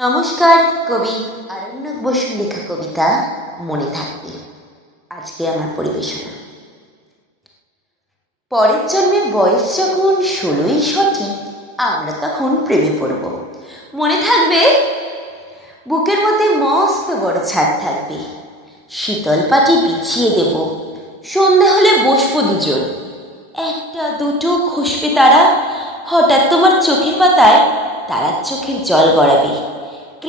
নমস্কার, কবি আরণ্যক বসুর লেখা কবিতা মনে থাকবে। আজকে আমার পরিবেশনা। পরের জন্মে বয়স যখন ষোলোই সঠিক আমরা তখন প্রেমে পড়ব। মনে থাকবে? বুকের মধ্যে মস্ত বড় ছাদ থাকবে। শীতল পাটি বিছিয়ে দেব। সন্ধে হলে বসবো দুজন। একটা, দুটো খসবে তারা। হঠাৎ তোমার চোখের পাতায় তারার চোখের জল গড়াবে।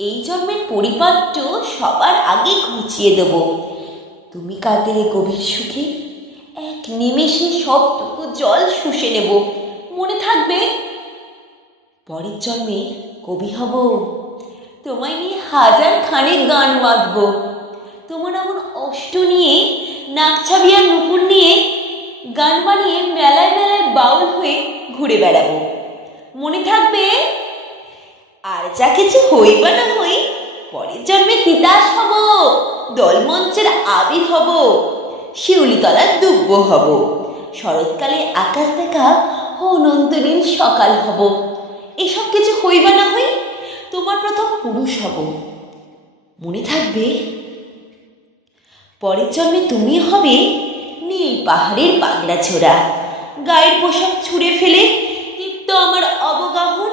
এই জন্মের পরিপাট্য সবার আগে ঘুচিয়ে দেব। তুমি কাঁদলে গভীর সুখে, এক নিমেষে সবটুকু জল শুষে নেব। মনে থাকবে? পরের জন্মে কবি হব। তোমায় নিয়ে হাজার খানেক গান বাঁধব। তোমার এমন অষ্ট নিয়ে, নাক ছাবিয়ার নুপুর নিয়ে, গান বানিয়ে মেলায় মেলায় বাউল হয়ে ঘুরে বেড়াবো। মনে থাকবে? আর যা কিছু হই বা না হই, পরের জন্মে তিতাস হব, দলমঞ্চের আবির হব, শিউলিতলার দুব্য হব, শরৎকালে আকাশ দেখা অনন্তনীল সকাল হব। এসব কিছু হই বা না হই, তোমার প্রথম পুরুষ হব। মনে থাকবে, পরের জন্মে তুমি হবে নীল পাহাড়ের পাগড়া ছোড়া গায়ের পোশাক ছুঁড়ে ফেলে তৃপ্ত আমার অবগাহন